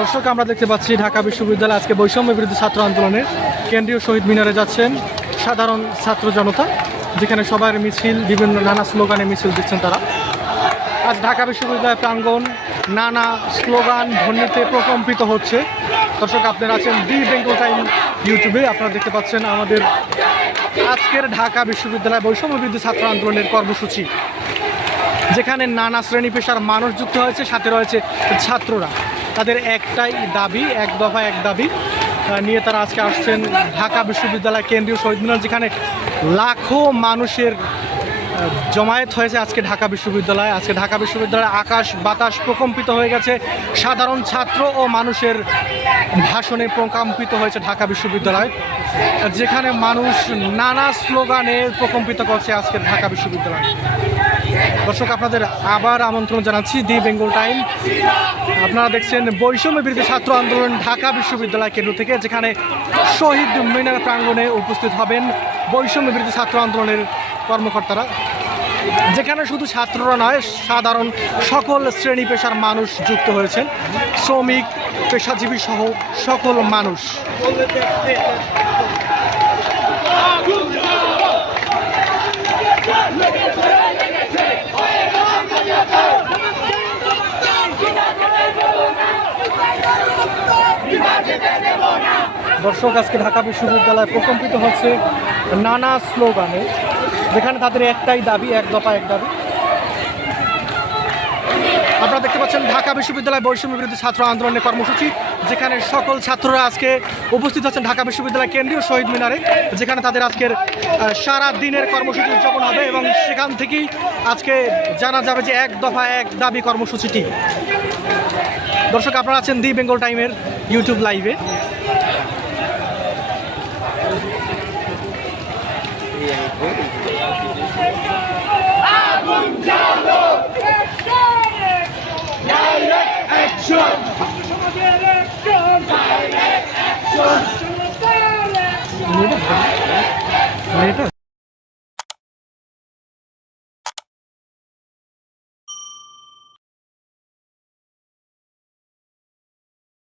দর্শক, আমরা দেখতে পাচ্ছি ঢাকা বিশ্ববিদ্যালয় আজকে বৈষম্য বিরোধী ছাত্র আন্দোলনের কেন্দ্রীয় শহীদ মিনারে যাচ্ছেন সাধারণ ছাত্র জনতা, যেখানে সবার মিছিল, বিভিন্ন নানা স্লোগানে মিছিল দিচ্ছেন তারা। আজ ঢাকা বিশ্ববিদ্যালয় প্রাঙ্গণ নানা স্লোগান, ধ্বনিতে প্রকম্পিত হচ্ছে। দর্শক, আপনারা আছেন দি বেঙ্গল টাইম ইউটিউবে। আপনারা দেখতে পাচ্ছেন আমাদের আজকের ঢাকা বিশ্ববিদ্যালয় বৈষম্য বিরোধী ছাত্র আন্দোলনের কর্মসূচি, যেখানে নানা শ্রেণি পেশার মানুষ যুক্ত হয়েছে, সাথে রয়েছে ছাত্ররা। তাদের একটাই দাবি, এক দফা এক দাবি নিয়ে তারা আজকে আসছেন ঢাকা বিশ্ববিদ্যালয় কেন্দ্রীয় শহীদ মিনার যেখানে লাখো মানুষের জমায়েত হয়েছে আজকে ঢাকা বিশ্ববিদ্যালয়ে। আজকে ঢাকা বিশ্ববিদ্যালয়ে আকাশ বাতাস প্রকম্পিত হয়ে গেছে। সাধারণ ছাত্র ও মানুষের ভাষণে প্রকম্পিত হয়েছে ঢাকা বিশ্ববিদ্যালয়, যেখানে মানুষ নানা স্লোগানে প্রকম্পিত করছে আজকে ঢাকা বিশ্ববিদ্যালয়। দর্শক, আপনাদের আবার আমন্ত্রণ জানাচ্ছি দি বেঙ্গল টাইম। আপনারা দেখছেন বৈষম্য বিরোধী ছাত্র আন্দোলন ঢাকা বিশ্ববিদ্যালয় কেন্দ্র থেকে, যেখানে শহীদ মিনার প্রাঙ্গণে উপস্থিত হবেন বৈষম্য বিরোধী ছাত্র আন্দোলনের কর্মকর্তারা। যেখানে শুধু ছাত্ররা নয়, সাধারণ সকল শ্রেণি পেশার মানুষ যুক্ত হয়েছেন। শ্রমিক, পেশাজীবী সহ সকল মানুষ। দর্শক, আজকে ঢাকা বিশ্ববিদ্যালয় প্রকম্পিত হচ্ছে নানা স্লোগানে, যেখানে তাদের একটাই দাবি, এক দফা এক দাবি আপনারা দেখতে পাচ্ছেন ঢাকা বিশ্ববিদ্যালয় বৈষম্য বিরোধী ছাত্র আন্দোলনের কর্মসূচি যেখানে সকল ছাত্ররা আজকে উপস্থিত আছেন ঢাকা বিশ্ববিদ্যালয় কেন্দ্রীয় শহীদ মিনারে যেখানে তাদের আজকের সারা দিনের কর্মসূচি উদযাপন হবে এবং সেখান থেকেই আজকে জানা যাবে যে এক দফা এক দাবি কর্মসূচিটি। দর্শক আপনারা আছেন দি বেঙ্গল টাইমের ইউটিউব লাইভে। Yeah, মেয়েটা